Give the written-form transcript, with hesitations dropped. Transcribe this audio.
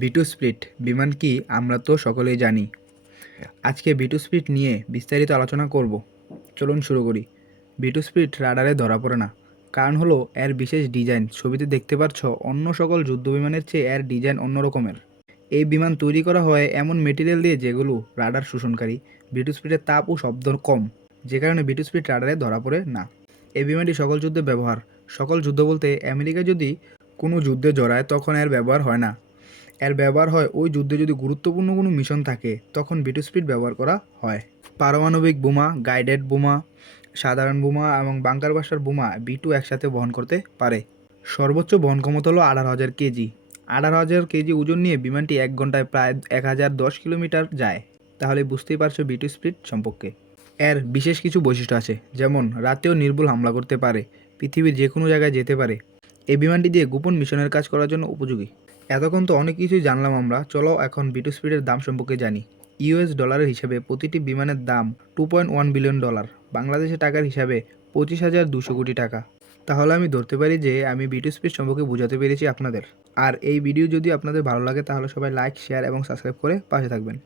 B2 split বিমান কি আমরা তো সকলেই জানি। আজকে B2 স্প্লিট নিয়ে বিস্তারিত আলোচনা করব। চলুন শুরু করি। B2 স্প্লিট রাডারে ধরা পড়ে না, কারণ হলো এর বিশেষ ডিজাইন। ছবিতে দেখতে পাচ্ছ, অন্য সকল যুদ্ধবিমানের চেয়ে এর ডিজাইন অন্য রকমের। এই বিমান তৈরি করা হয় এমন মেটেরিয়াল দিয়ে যেগুলো রাডার শোষণকারী। B2 স্প্লিটের তাপ ও শব্দ কম, যে কারণে B2 স্প্লিট রাডারে ধরা পড়ে না। এই বিমানটি সকল যুদ্ধে ব্যবহার। সকল যুদ্ধ বলতে আমেরিকা যদি কোনো যুদ্ধে জড়ায় তখন এর ব্যবহার হয় না। এর ব্যবহার হয় ওই যুদ্ধে যদি গুরুত্বপূর্ণ কোনো মিশন থাকে, তখন B2 স্পিড ব্যবহার করা হয়। পারমাণবিক বোমা, গাইডেড বোমা, সাধারণ বোমা এবং বাংকার বাস্টার বোমা B2 একসাথে বহন করতে পারে। সর্বোচ্চ বহন ক্ষমতা হলো 18,000 কেজি। 18,000 কেজি ওজন নিয়ে বিমানটি 1 ঘন্টায় প্রায় 1010 কিলোমিটার যায়। তাহলে বুঝতেই পারছো B2 স্পিড সম্পর্কে। এর বিশেষ কিছু বৈশিষ্ট্য আছে, যেমন রাতেও নির্ভুল হামলা করতে পারে, পৃথিবীর যে কোনো জায়গায় যেতে পারে। এই বিমানটি দিয়ে গোপন মিশনের কাজ করার জন্য উপযোগী। এতক্ষণ তো অনেক কিছুই জানলাম আমরা, চলো এখন B2 স্পিডের দাম সম্পর্কে জানি। ইউএস ডলারের হিসাবে প্রতিটি বিমানের দাম $2.1 বিলিয়ন, বাংলাদেশের টাকার হিসাবে 25,200 কোটি টাকা। তাহলে আমি ধরতে পারি যে আমি B2 স্পিড সম্পর্কে বোঝাতে পেরেছি আপনাদের। আর এই ভিডিও যদি আপনাদের ভালো লাগে তাহলে সবাই লাইক, শেয়ার এবং সাবস্ক্রাইব করে পাশে থাকবেন।